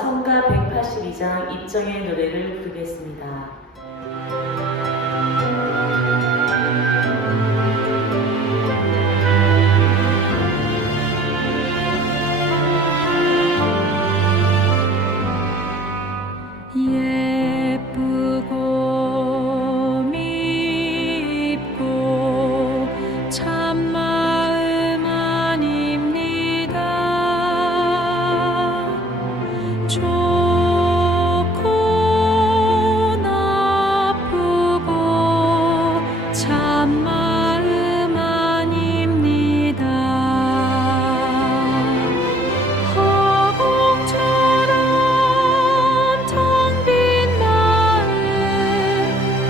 성가 182장 입정의 노래를 부르겠습니다. 예쁘고 밉고 참마음 아닙니다. 좋고 나쁘고 참마음 아닙니다. 허공처럼 텅 빈 마음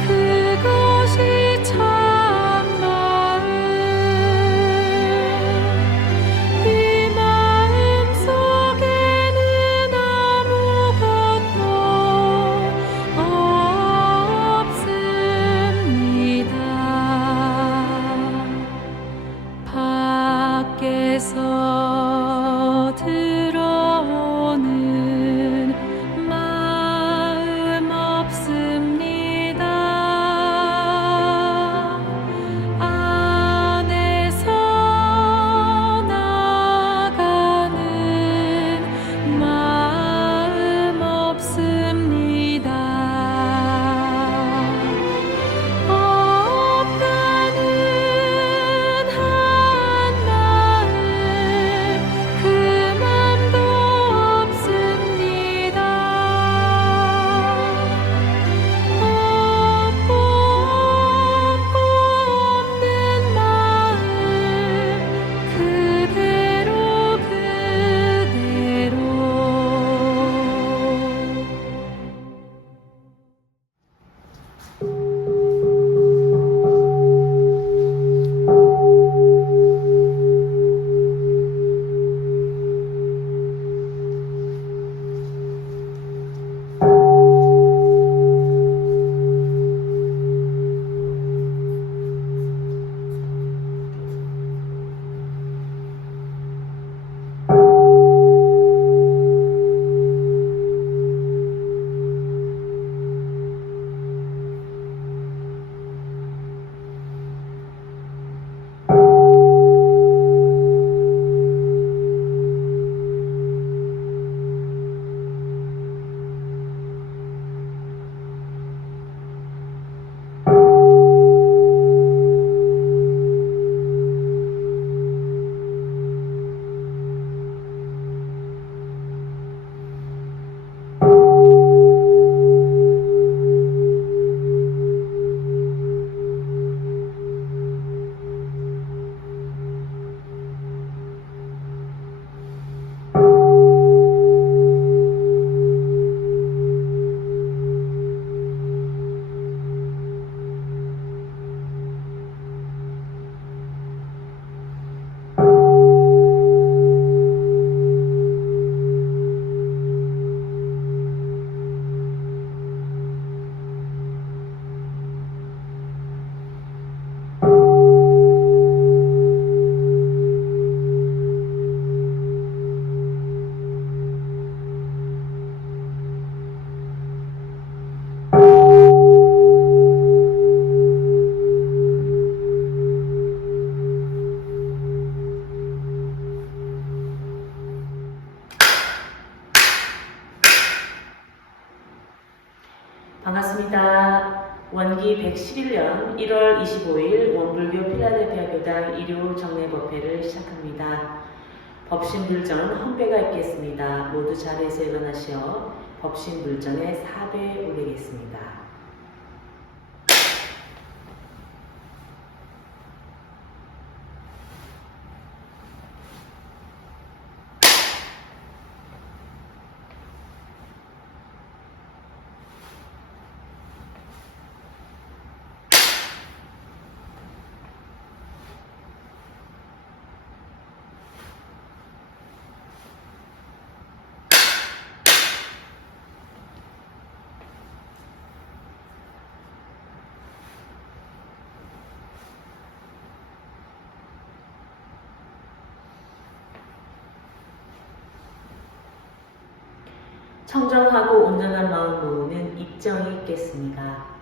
그것이 참마음. 이 마음 속에는 아무것도 없습니다. 밖에서 들어오는 마음 없습니다. 안에서 나가는 마음 없습니다. 없다는 한 마음 그 맘도 없습니다. 없고 없는 마음 그대로 그대로. 반갑습니다. 원기 111년 1월 25일 원불교 필라델피아 교당 일요 정례법회를 시작합니다. 법신불정은 헌배가 있겠습니다. 모두 자리에서 일어나시어 법신불정에 4배 올리겠습니다. 청정하고 온전한 마음으로는 입정이 있겠습니다.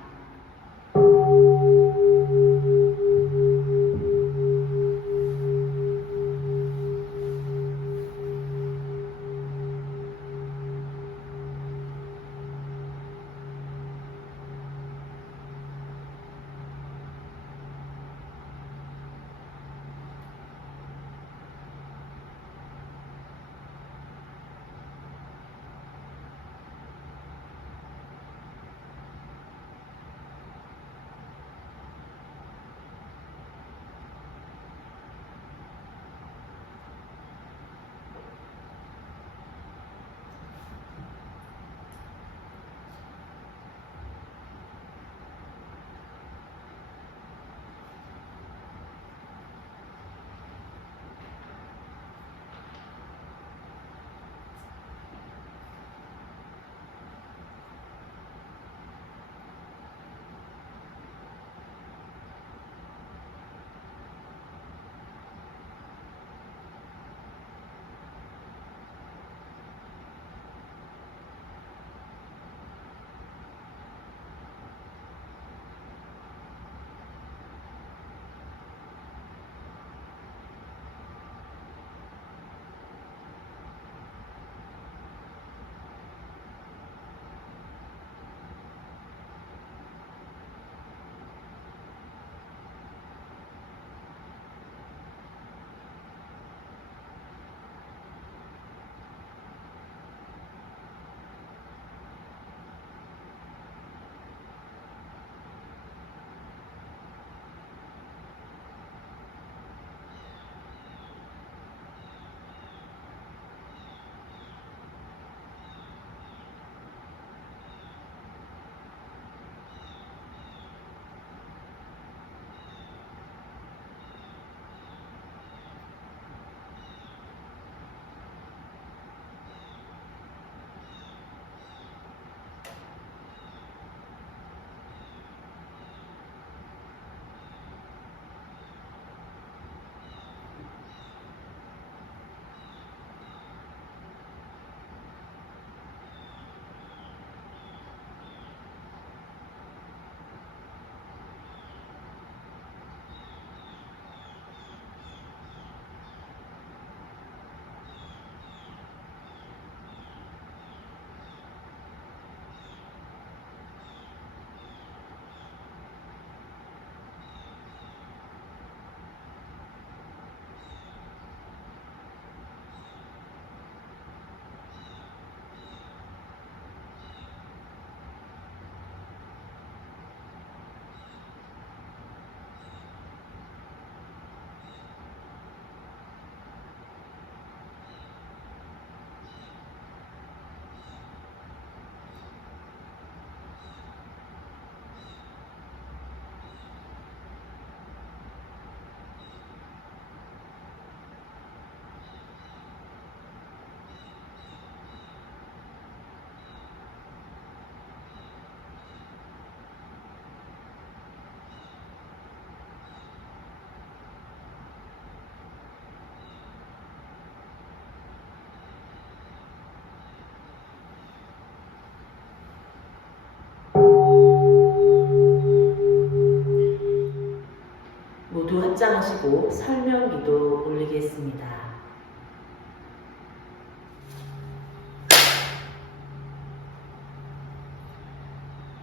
모두 합장하시고 설명기도 올리겠습니다.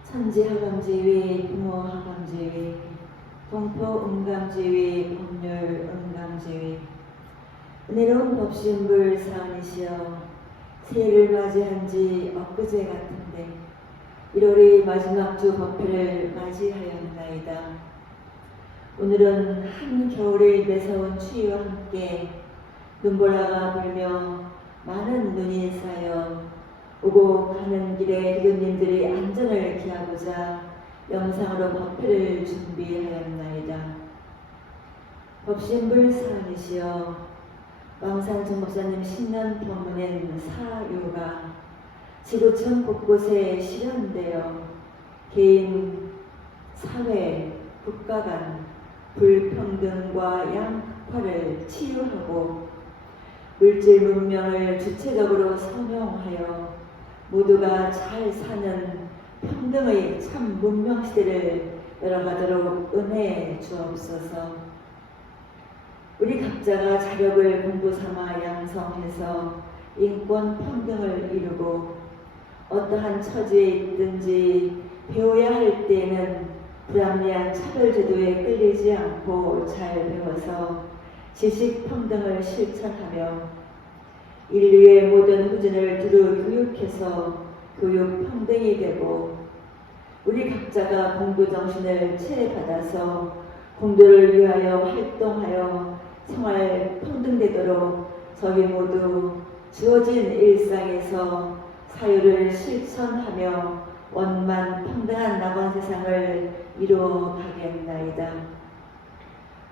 천지하감지위, 부모하감지위, 동포응감지위, 법률응감지위, 은혜로운 법신불 사은이시여, 새해를 맞이한 지 엊그제 같은데 1월의 마지막 주 법회를 맞이하였나이다. 오늘은 한겨울을 매서운 추위와 함께 눈보라가 불며 많은 눈이 쌓여 오고 가는 길에 기도님들의 안전을 기하고자 영상으로 법회를 준비하였나이다. 법신불 사은이시여, 왕산정 목사님 신년 법문인 사유가 지구촌 곳곳에 실현되어 개인, 사회, 국가 간 불평등과 양극화를 치유하고 물질 문명을 주체적으로 선용하여 모두가 잘 사는 평등의 참 문명시대를 열어가도록 은혜해 주옵소서. 우리 각자가 자력을 공부 삼아 양성해서 인권 평등을 이루고 어떠한 처지에 있든지 배워야 할 때에는 불합리한 차별제도에 끌리지 않고 잘 배워서 지식 평등을 실천하며 인류의 모든 후진을 두루 교육해서 교육 평등이 되고 우리 각자가 공부 정신을 체받아서 공도를 위하여 활동하여 생활 평등되도록 저희 모두 주어진 일상에서 사유를 실천하며 원만 평등한 낙원 세상을 이루어 가겠나이다.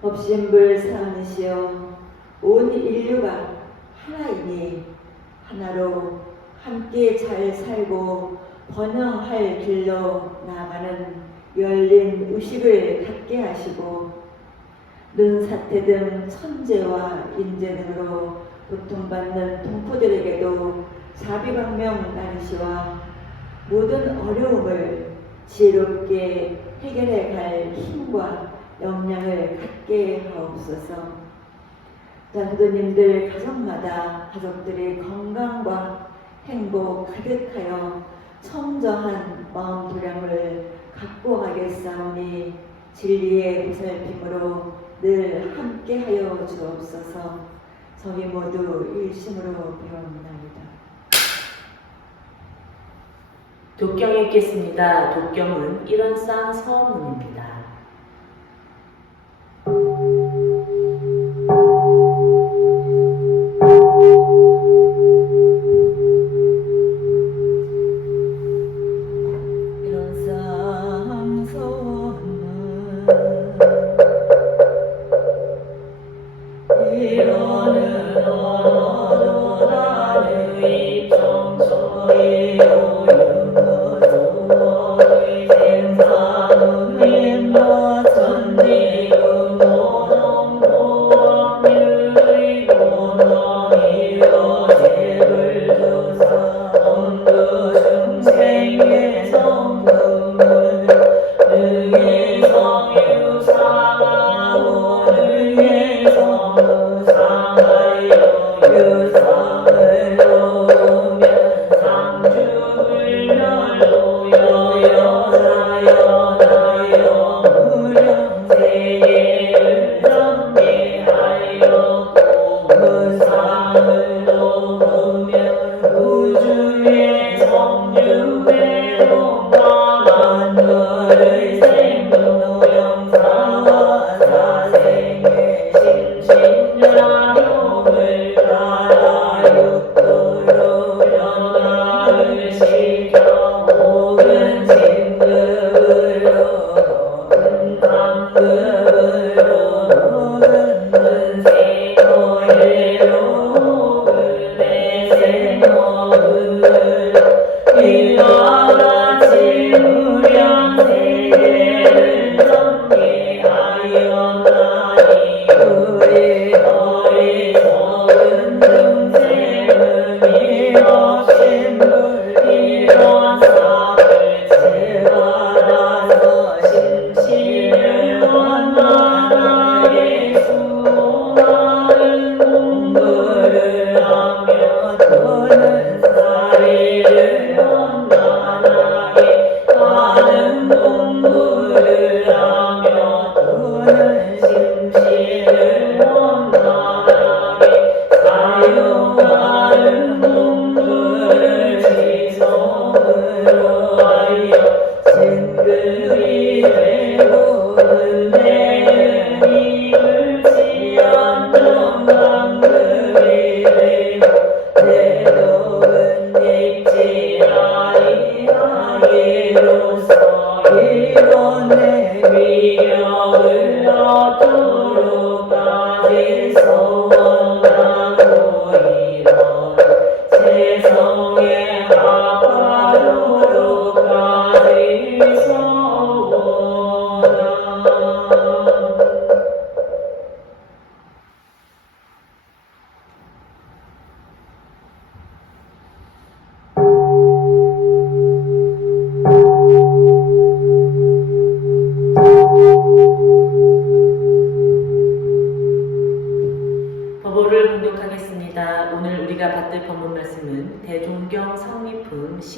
법신불 사은이시여 온 인류가 하나이니 하나로 함께 잘 살고 번영할 길로 나아가는 열린 의식을 갖게 하시고 눈사태 등 천재와 인재 등으로 고통받는 동포들에게도 자비방명 나누시와 모든 어려움을 지혜롭게 해결해 갈 힘과 역량을 갖게 하옵소서. 장도님들 가정마다 가족들의 건강과 행복 가득하여 청정한 마음 도량을 갖고 가겠사오니 진리의 보살핌으로 늘 함께하여 주옵소서. 저희 모두 일심으로 배웁나이다. 독경 읽겠습니다. 독경은 일원상 서문입니다.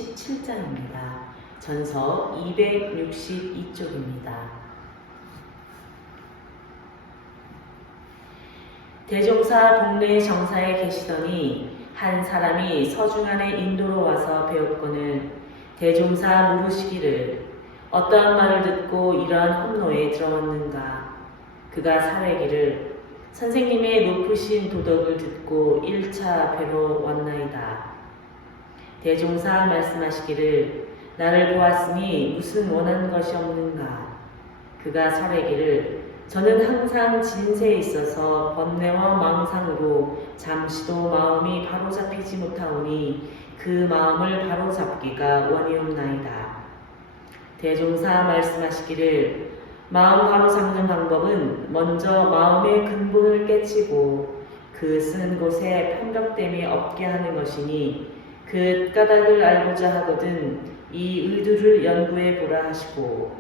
17장입니다. 전서 262쪽입니다. 대종사 동네 정사에 계시더니 한 사람이 서중안에 인도로 와서 배웠거늘 대종사 물으시기를 어떠한 말을 듣고 이러한 험로에 들어왔는가. 그가 사례기를 선생님의 높으신 도덕을 듣고 1차 뵈러 왔나이다. 대종사 말씀하시기를 나를 보았으니 무슨 원하는 것이 없는가. 그가 사례기를 저는 항상 진세에 있어서 번뇌와 망상으로 잠시도 마음이 바로잡히지 못하오니 그 마음을 바로잡기가 원이옵나이다. 대종사 말씀하시기를 마음 바로잡는 방법은 먼저 마음의 근본을 깨치고 그 쓰는 곳에 편벽됨이 없게 하는 것이니 그 까닭을 알고자 하거든 이 의도를 연구해 보라 하시고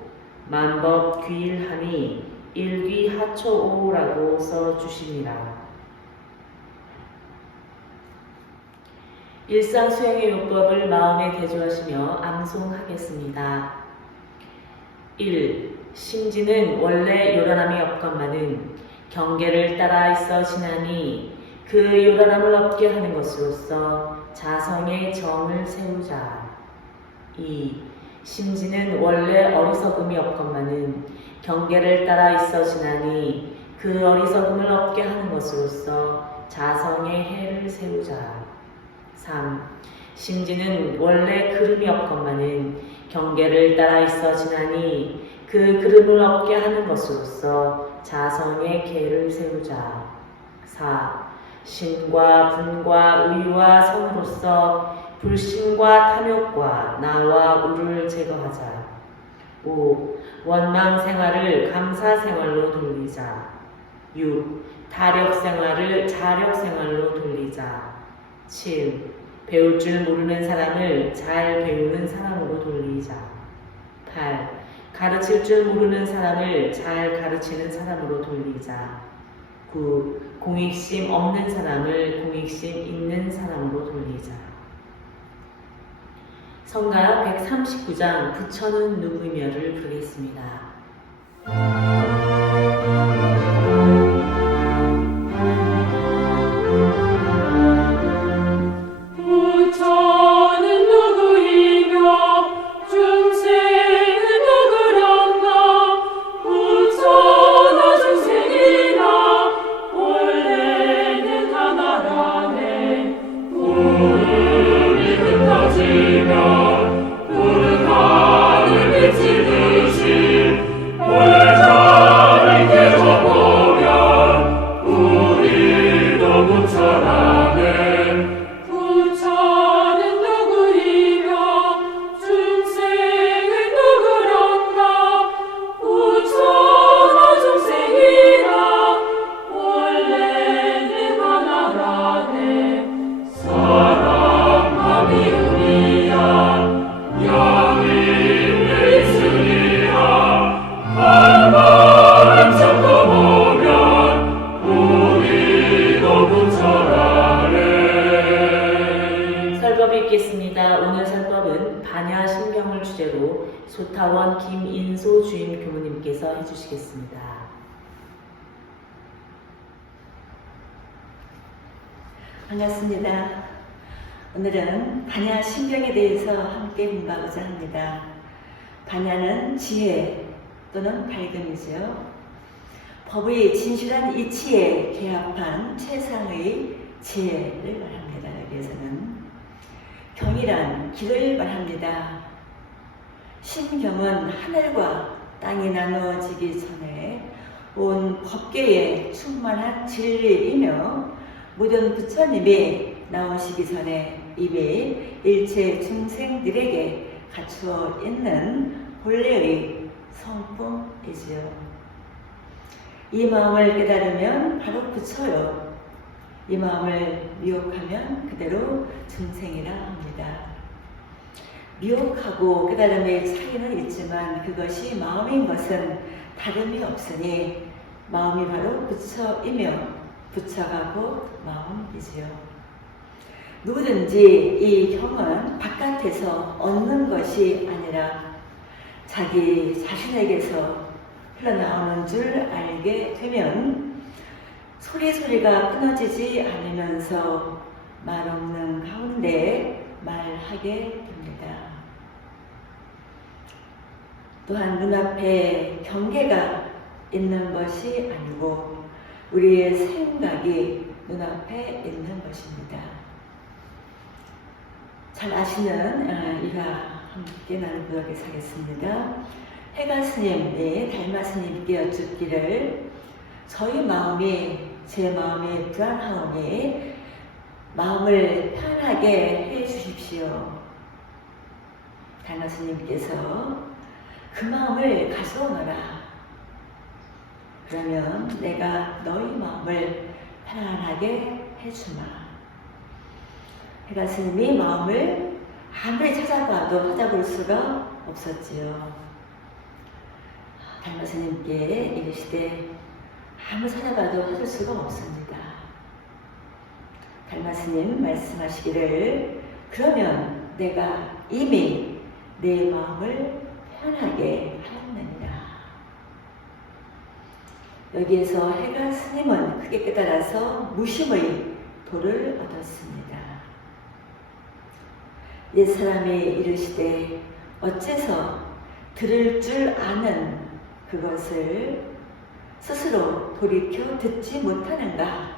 만법 귀일하니 일귀하초오라고 써주시니라. 일상 수행의 요법을 마음에 대조하시며 암송하겠습니다. 1. 심지는 원래 요란함이 없건만은 경계를 따라 있어 지나니 그 요란함을 없게 하는 것으로서 자성의 정을 세우자. 2. 심지는 원래 어리석음이 없건만은 경계를 따라 있어 지나니 그 어리석음을 없게 하는 것으로서 자성의 해를 세우자. 3. 심지는 원래 그름이 없건만은 경계를 따라 있어 지나니 그 그름을 없게 하는 것으로서 자성의 계를 세우자. 4. 신과 분과 의와 성으로서 불신과 탐욕과 나와 우를 제거하자. 5. 원망 생활을 감사 생활로 돌리자. 6. 타력 생활을 자력 생활로 돌리자. 7. 배울 줄 모르는 사람을 잘 배우는 사람으로 돌리자. 8. 가르칠 줄 모르는 사람을 잘 가르치는 사람으로 돌리자. 9. 공익심 없는 사람을 공익심 있는 사람으로 돌리자. 성가 139장 부처는 누구이며를 부르겠습니다. 오늘 설법은 반야심경을 주제로 소타원 김인소 주임 교무님께서 해주시겠습니다. 반갑습니다. 오늘은 반야심경에 대해서 함께 공부하고자 합니다. 반야는 지혜 또는 밝음이죠. 법의 진실한 이치에 개합한 최상의 지혜를 말합니다. 여기에서는 경이란 길을 말합니다. 심경은 하늘과 땅이 나누어지기 전에 온 법계에 충만한 진리이며 모든 부처님이 나오시기 전에 이미 일체 중생들에게 갖추어 있는 본래의 성품이지요. 이 마음을 깨달으면 바로 부처요. 이 마음을 미혹하면 그대로 중생이라 합니다. 미혹하고 깨달음의 차이는 있지만 그것이 마음인 것은 다름이 없으니 마음이 바로 부처이며 부처가 곧 마음이지요. 누구든지 이 경은 바깥에서 얻는 것이 아니라 자기 자신에게서 흘러나오는 줄 알게 되면 소리가 끊어지지 않으면서 말 없는 가운데 말하게 됩니다. 또한 눈앞에 경계가 있는 것이 아니고 우리의 생각이 눈앞에 있는 것입니다. 잘 아시는 일화 함께 나누도록 하겠습니다. 해가 스님이 달마 스님께 여쭙기를 저희 마음이 제 마음이 불안하오니 마음을 편하게 해 주십시오. 달마 스님께서 그 마음을 가져오너라. 그러면 내가 너희 마음을 편안하게 해주마. 해가 스님이 마음을 아무리 찾아봐도 찾아볼 수가 없었지요. 달마 스님께 이르시되 아무리 찾아봐도 찾을 수가 없습니다. 달마 스님 말씀하시기를 그러면 내가 이미 내 마음을 편하게 하였느니라. 여기에서 해가 스님은 크게 깨달아서 무심의 도를 얻었습니다. 옛사람이 이르시되 어째서 들을 줄 아는 그것을 스스로 돌이켜 듣지 못하는가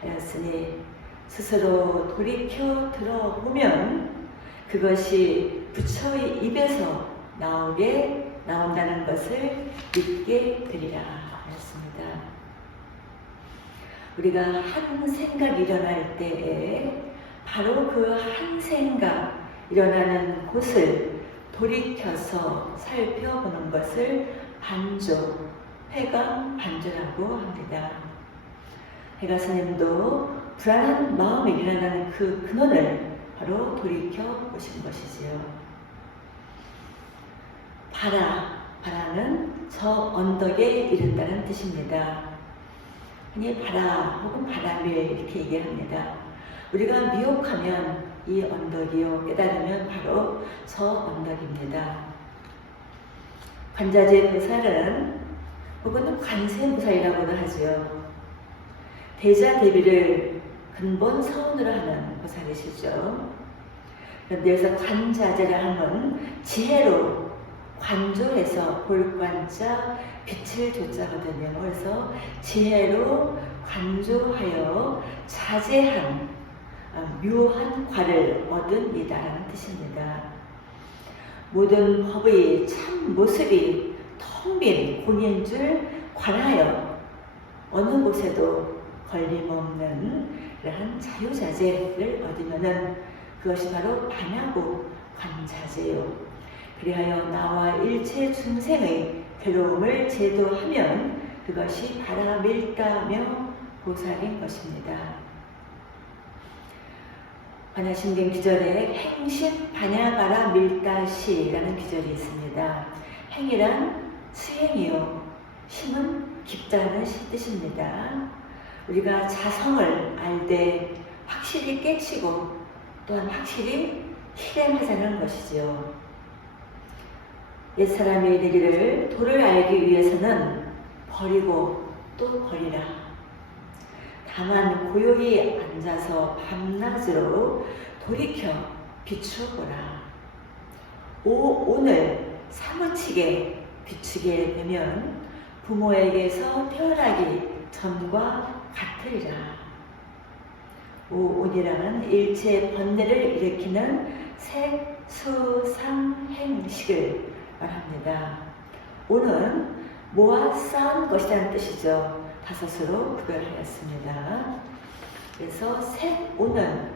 하였으니 스스로 돌이켜 들어보면 그것이 부처의 입에서 나온다는 것을 믿게 되리라 하였습니다. 우리가 한 생각이 일어날 때에 바로 그 한 생각 일어나는 곳을 돌이켜서 살펴보는 것을 반조, 회강 반조라고 합니다. 해가 스님도 불안한 마음이 일어나는 그 근원을 바로 돌이켜 보신 것이지요. 바라는 저 언덕에 이른다는 뜻입니다. 흔히 바라 혹은 바람일 이렇게 얘기합니다. 우리가 미혹하면 이 언덕이요, 깨달으면 바로 저 언덕입니다. 관자재 보살은 혹은 관세음보살이라고도 하죠. 대자 대비를 근본 서운으로 하는 보살이시죠. 그런데 여기서 관자재라 하면 지혜로 관조해서 볼관자 빛을 조자거든요. 그래서 지혜로 관조하여 자제한 묘한 과를 얻은 이다라는 뜻입니다. 모든 법의 참 모습이 텅 빈 공인 줄 관하여 어느 곳에도 걸림없는 그러한 자유자재를 얻으면은 그것이 바로 반하고 관자재요. 그리하여 나와 일체 중생의 괴로움을 제도하면 그것이 바라밀다며 보살인 것입니다. 반야심경 기절에 행심 반야바라 밀다시라는 기절이 있습니다. 행이란 수행이요, 심은 깊다는 뜻입니다. 우리가 자성을 알되 확실히 깨치고 또한 확실히 실행하자는 것이지요. 옛사람이 이르기를 도를 알기 위해서는 버리고 또 버리라. 다만 고요히 앉아서 밤낮으로 돌이켜 비추어보라. 오늘 사무치게 비추게 되면 부모에게서 태어나기 전과 같으리라. 오온이라는 일체 번뇌를 일으키는 색, 수, 상, 행식을 말합니다. 오는 모아 쌓은 것이라는 뜻이죠. 다섯으로 구별하였습니다. 그래서 색, 오는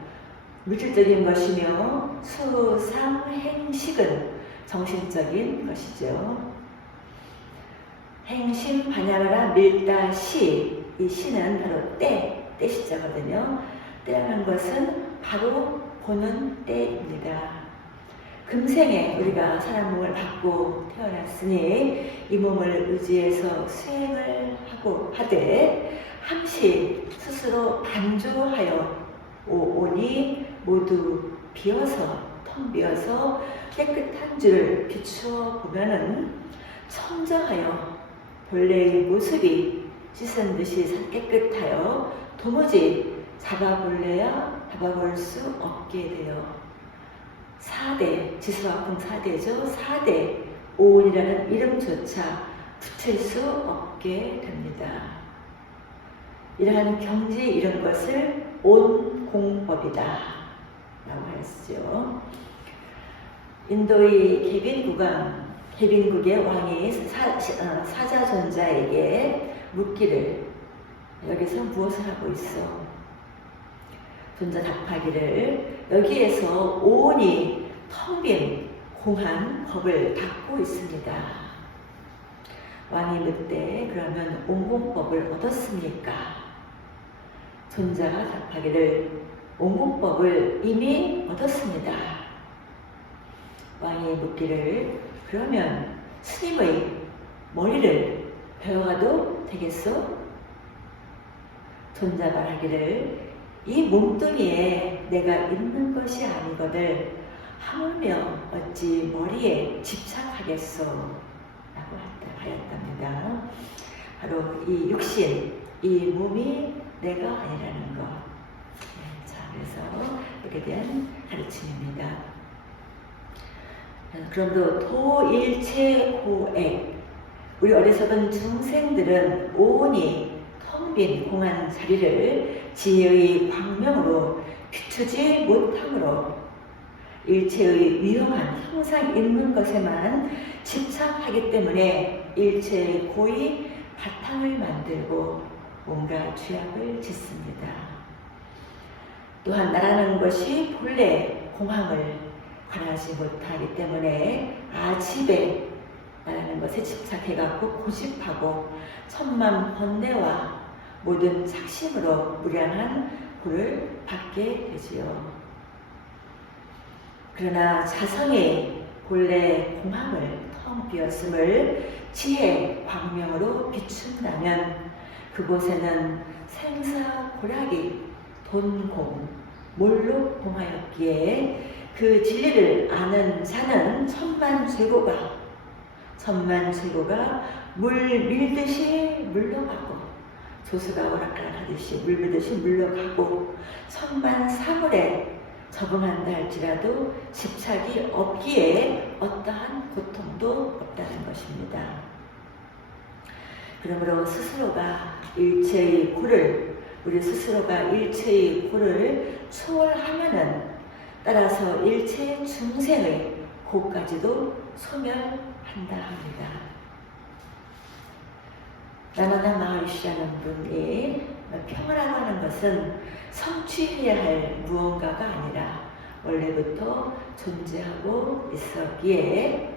물질적인 것이며 수, 상, 행식은 정신적인 것이죠. 행심 반야바라 밀다시, 이 시는 바로 때시자거든요. 때라는 것은 바로 보는 때입니다. 금생에 우리가 사람 몸을 받고 태어났으니 이 몸을 의지해서 수행을 하고 하되 함시 스스로 반조하여 오온이 모두 비어서 텅 비어서 깨끗한 줄을 비추어 보면은 청정하여 본래의 모습이 씻은 듯이 깨끗하여 도무지 잡아볼 수 없게 되어 4대, 지수화풍 4대죠. 4대 오온이라는 이름조차 붙일 수 없게 됩니다. 이러한 경지 이런 것을 온공법이다 라고 하였죠. 인도의 개빈국의 왕이 사자존자에게 묻기를 여기서 무엇을 하고 있어? 존자 답하기를 여기에서 오온이 텅 빈 공한 법을 닦고 있습니다. 왕이 묻되 그러면 온공법을 얻었습니까? 존자가 답하기를 온공법을 이미 얻었습니다. 왕이 묻기를 그러면 스님의 머리를 베어가도 되겠소? 존자 말하기를 이 몸뚱이에 내가 있는 것이 아니거늘 하물며 어찌 머리에 집착하겠소? 라고 하였답니다. 바로 이 육신, 이 몸이 내가 아니라는 것. 자, 그래서 이렇게 대한 가르침입니다. 그럼도 도일체고액 우리 어리석은 중생들은 오온이 텅 빈 공한 자리를 지혜의 광명으로 비추지 못함으로 일체의 유용한 항상 있는 것에만 집착하기 때문에 일체의 고의 바탕을 만들고 뭔가 죄악을 짓습니다. 또한 나라는 것이 본래 공황을 관하지 못하기 때문에 아집에 나라는 것에 집착해갖고 고집하고 천만 번뇌와 모든 착심으로 무량한 고를 받게 되지요. 그러나 자성의 본래 공황을 텅 비었음을 지혜 광명으로 비춘다면 그곳에는 생사고락이 돈공 몰록공하였기에 그 진리를 아는 자는 천만 죄고가 물 밀듯이 물러가고 조수가 오락가락하듯이 물 밀듯이 물러가고 천만 사물에 적응한다 할지라도 집착이 없기에 어떠한 고통도 없다는 것입니다. 그러므로 스스로가 일체의 고를 우리 스스로가 일체의 고를 초월하면은 따라서 일체 중생의 고까지도 소멸한다 합니다. 라마나 마하리시라는 분이 평화라고 하는 것은 성취해야 할 무언가가 아니라 원래부터 존재하고 있었기에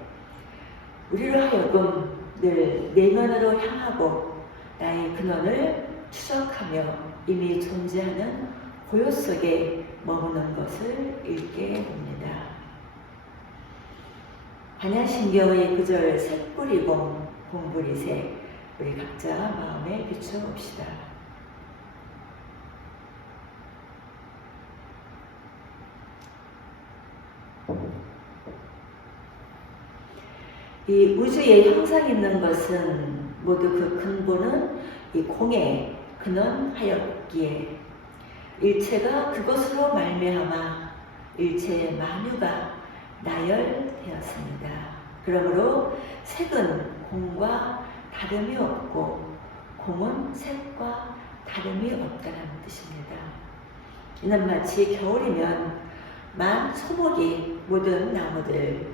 우리로 하여금 늘 내면으로 향하고 나의 근원을 추적하며 이미 존재하는 고요 속에 머무는 것을 읽게 됩니다. 반야신경의 구절 색뿌리공 공부리색 우리 각자 마음에 비춰봅시다. 이 우주에 형상 있는 것은 모두 그 근본은 이 공에 근원하였기에 일체가 그것으로 말미암아 일체의 만유가 나열되었습니다. 그러므로 색은 공과 다름이 없고 공은 색과 다름이 없다는 뜻입니다. 이는 마치 겨울이면 만 소목이 모든 나무들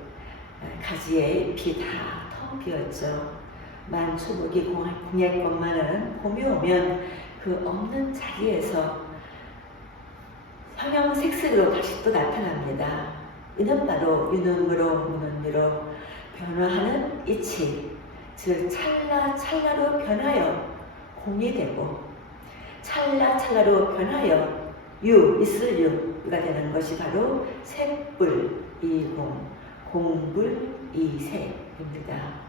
가지에 잎이 다 텅 비었죠. 만 초목이 공했건만은 봄이 오면 그 없는 자리에서 형형색색으로 다시 또 나타납니다. 이는 바로 유능으로 무능으로 변화하는 이치, 즉 찰나찰나로 변하여 공이 되고 찰나찰나로 변하여 있을 유가 되는 것이 바로 색불 이공, 공불 이색입니다.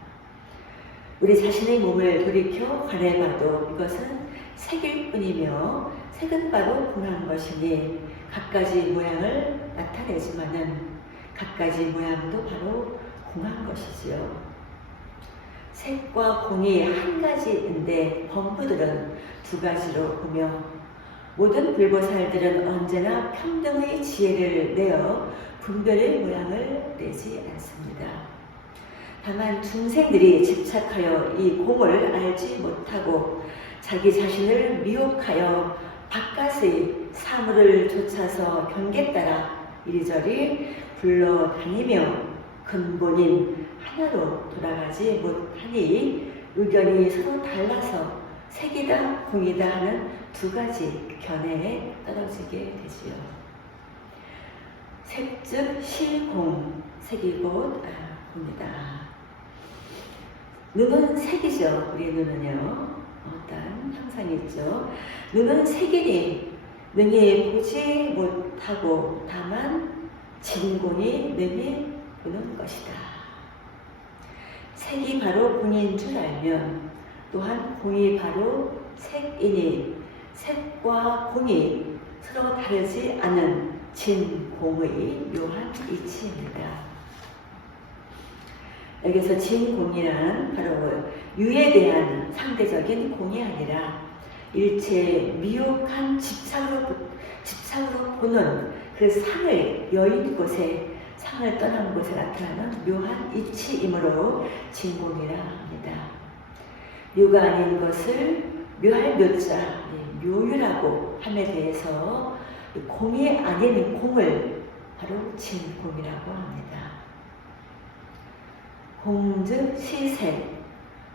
우리 자신의 몸을 돌이켜 관해봐도 이것은 색일 뿐이며 색은 바로 공한 것이니 갖가지 모양을 나타내지만은 갖가지 모양도 바로 공한 것이지요. 색과 공이 한 가지인데 범부들은 두 가지로 보며 모든 불보살들은 언제나 평등의 지혜를 내어 분별의 모양을 내지 않습니다. 다만 중생들이 집착하여 이 공을 알지 못하고 자기 자신을 미혹하여 바깥의 사물을 좇아서 경계 따라 이리저리 굴러다니며 근본인 하나로 돌아가지 못하니 의견이 서로 달라서 색이다 공이다 하는 두 가지 견해에 떨어지게 되지요. 색즉 실공, 색이 곧 공이다. 눈은 색이죠. 우리 눈은요. 어떤 형상이 있죠. 눈은 색이니 능히 보지 못하고 다만 진공이 능히 보는 것이다. 색이 바로 공인 줄 알면 또한 공이 바로 색이니 색과 공이 서로 다르지 않은 진공의 묘한 이치입니다. 여기서 진공이란 바로 유에 대한 상대적인 공이 아니라 일체의 미혹한 집착으로 보는 그 상을 여인 곳에 상을 떠난 곳에 나타나는 묘한 이치이므로 진공이라 합니다. 묘가 아닌 것을 묘할 묘자, 묘유라고 함에 대해서 공이 아닌 공을 바로 진공이라고 합니다. 공즉 시색,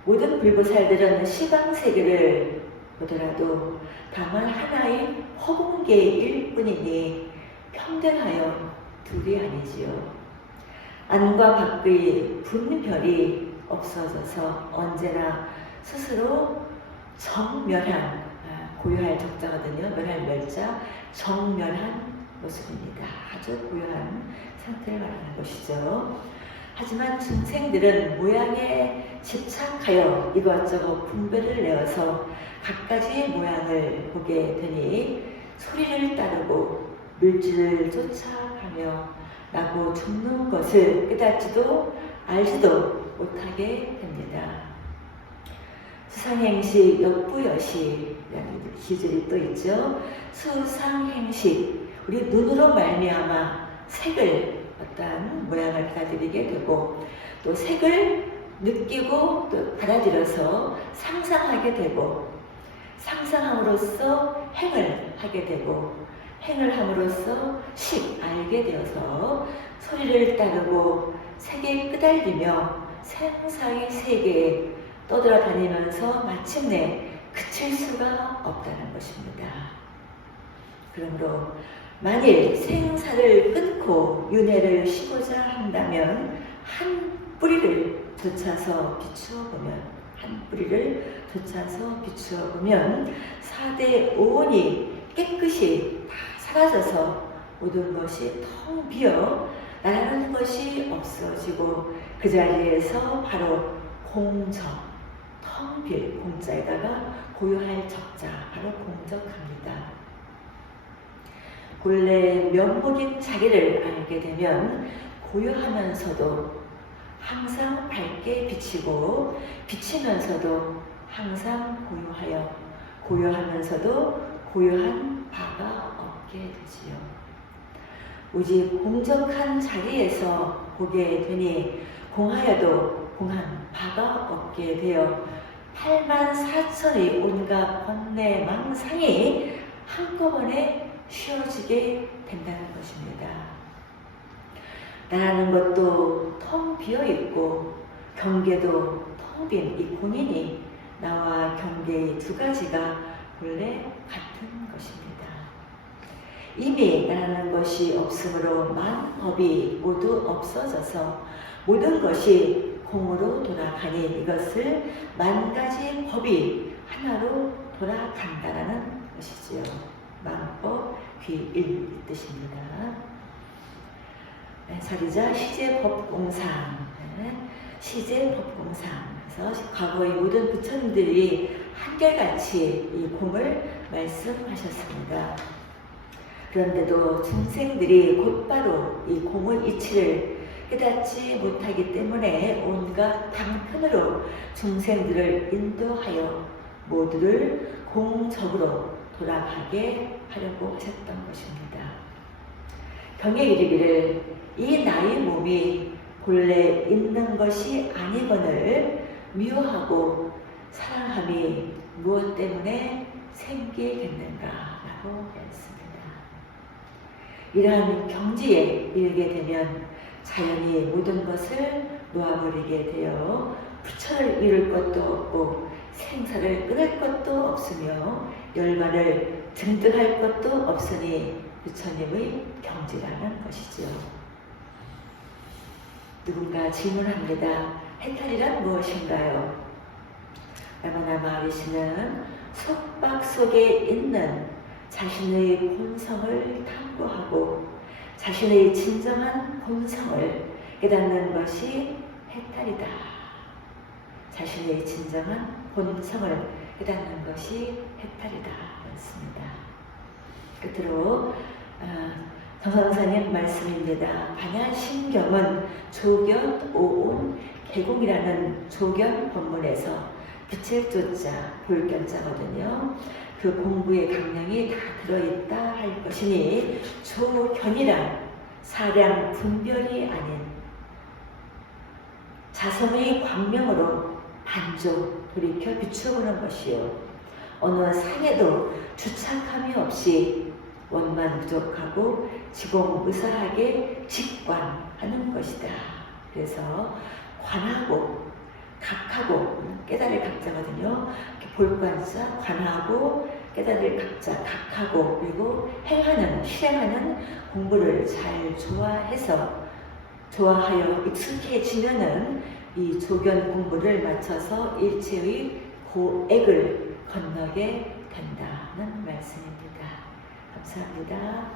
모든 불보살들은 시방세계를 보더라도 다만 하나의 허공계일 뿐이니 평등하여 둘이 아니지요. 안과 밖의 분별이 없어져서 언제나 스스로 정멸한, 고요할 적자거든요. 멸할 멸자, 정멸한 모습입니다. 아주 고요한 상태를 말하는 것이죠. 하지만 중생들은 모양에 집착하여 이것저것 분별을 내어서 갖가지 모양을 보게 되니 소리를 따르고 물질을 쫓아가며 나고 죽는 것을 깨닫지도 알지도 못하게 됩니다. 수상행식 역부여시라는 기술이 또 있죠. 수상행식, 우리 눈으로 말미암아 색을 어떠한 모양을 받아들이게 되고 또 색을 느끼고 또 받아들여서 상상하게 되고 상상함으로써 행을 하게 되고 행을 함으로써 알게 되어서 소리를 따르고 색에 끄달리며 생사의 세계에 떠돌아다니면서 마침내 그칠 수가 없다는 것입니다. 그러므로 만일 생사를 끊고 윤회를 쉬고자 한다면 한 뿌리를 좇아서 비추어 보면 4대 오온이 깨끗이 다 사라져서 모든 것이 텅 비어 나라는 것이 없어지고 그 자리에서 바로 공적, 텅 빌 공자에다가 고요할 적자, 바로 공적합니다. 본래 면목인 자기를 알게 되면 고요하면서도 항상 밝게 비치고 비치면서도 항상 고요하여 고요하면서도 고요한 바가 없게 되지요. 오직 공적한 자리에서 보게 되니 공하여도 공한 바가 없게 되어 84,000의 온갖 번뇌 망상이 한꺼번에 쉬어지게 된다는 것입니다. 나라는 것도 텅 비어있고 경계도 텅 빈 이 공인이 나와 경계의 두 가지가 본래 같은 것입니다. 이미 나라는 것이 없으므로 만법이 모두 없어져서 모든 것이 공으로 돌아가니 이것을 만가지 법이 하나로 돌아간다라는 것이지요. 만법 귀일 뜻입니다. 사리자 시제법공상, 시제법공상. 그래서 과거의 모든 부처님들이 한결같이 이 공을 말씀하셨습니다. 그런데도 중생들이 곧바로 이 공의 이치를 깨닫지 못하기 때문에 온갖 방편으로 중생들을 인도하여 모두를 공적으로 돌아가게 하려고 하셨던 것입니다. 경에 이르기를 이 나의 몸이 본래 있는 것이 아니거늘 미워하고 사랑함이 무엇 때문에 생기겠는가 라고 했습니다. 이러한 경지에 이르게 되면 자연히 모든 것을 놓아버리게 되어 부처를 이룰 것도 없고 생사를 끊을 것도 없으며 열반을 증득할 것도 없으니 부처님의 경지라는 것이지요. 누군가 질문합니다. 해탈이란 무엇인가요? 라마나 마하리시는 속박 속에 있는 자신의 본성을 탐구하고 자신의 진정한 본성을 깨닫는 것이 해탈이다. 자신의 진정한 본성을 깨닫는 것이 해탈이다. 였습니다. 끝으로 정선사님 말씀입니다. 반야심경은 조견 오온 개공이라는 조견 본문에서 빛을 쫓자 볼견자거든요. 그 공부의 강령이 다 들어있다 할 것이니 조견이란 사량 분별이 아닌 자성의 광명으로 반조 돌이켜 비추어보는 것이요. 어느 산에도 주착함이 없이 원만 부족하고 지공의사하게 직관하는 것이다. 그래서 관하고 각하고 깨달을 각자거든요. 볼관자, 관하고 깨달을 각자, 각하고 그리고 행하는, 실행하는 공부를 잘 좋아하여 익숙해지면은 이 조견 공부를 마쳐서 일체의 고액을 건너게 된다는 말씀입니다. 감사합니다.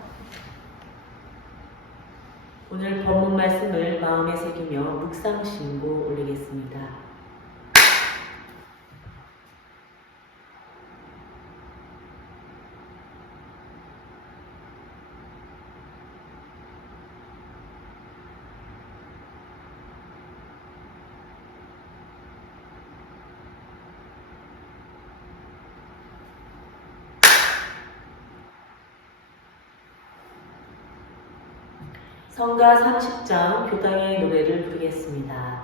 오늘 법문 말씀을 마음에 새기며 묵상신고 올리겠습니다. 성가 30장 교당의 노래를 부르겠습니다.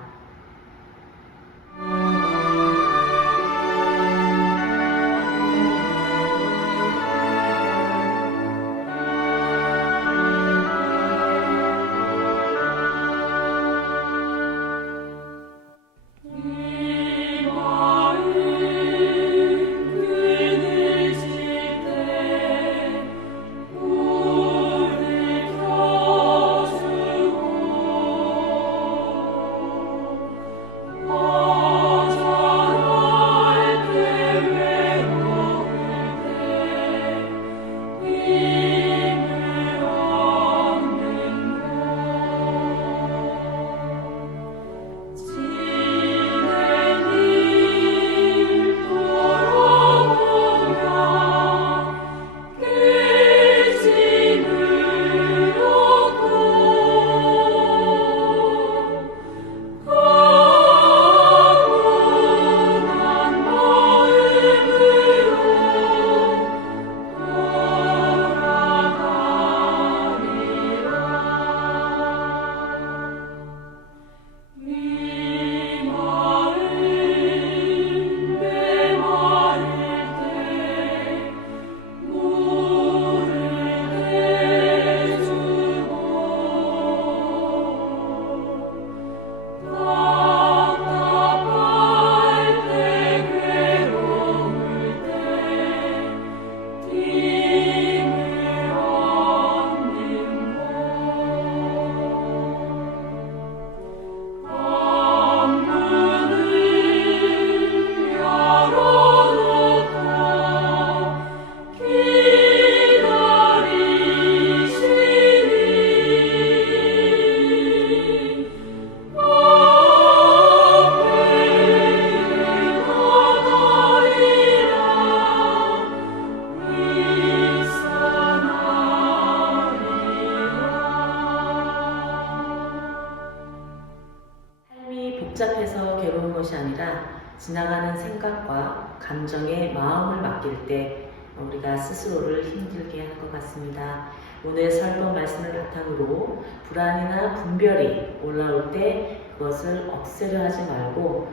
복잡해서 괴로운 것이 아니라 지나가는 생각과 감정에 마음을 맡길 때 우리가 스스로를 힘들게 하는 것 같습니다. 오늘 설법 말씀을 바탕으로 불안이나 분별이 올라올 때 그것을 없애려 하지 말고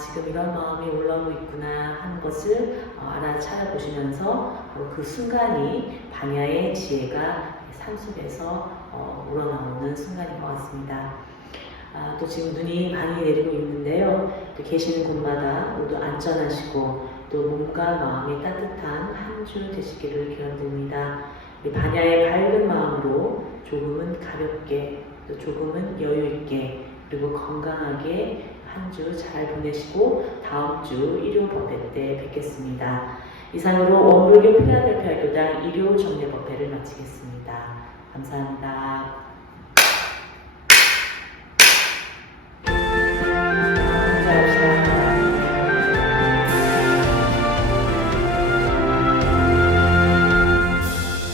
지금 이런 마음이 올라오고 있구나 하는 것을 알아차려보시면서 그 순간이 반야의 지혜가 삶 속에서 우러나오는 순간인 것 같습니다. 또 지금 눈이 많이 내리고 있는데요. 또 계시는 곳마다 모두 안전하시고 또 몸과 마음이 따뜻한 한 주 되시기를 기원드립니다. 반야의 밝은 마음으로 조금은 가볍게 또 조금은 여유있게 그리고 건강하게 한 주 잘 보내시고 다음 주 일요 법회 때 뵙겠습니다. 이상으로 원불교 필라델피아 교당 일요 정례 법회를 마치겠습니다. 감사합니다.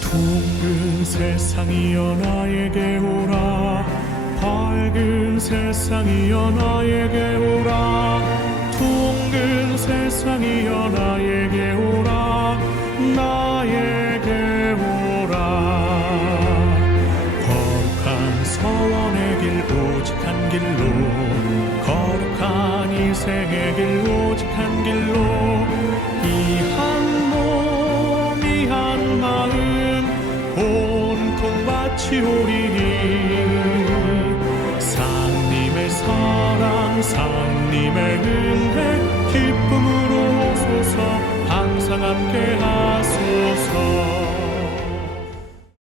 둥근 세상이여 나에게 오라 밝은 세상이여 나에게 오라 둥근 세상이여 나에게 오라 나에게 오라 거룩한 서원의 길 오직 한 길로 거룩한 인생의 길 오직 한 길로 이 한 몸 이 한 마음 온통 바치오리니 상님의 사랑 상님의 은혜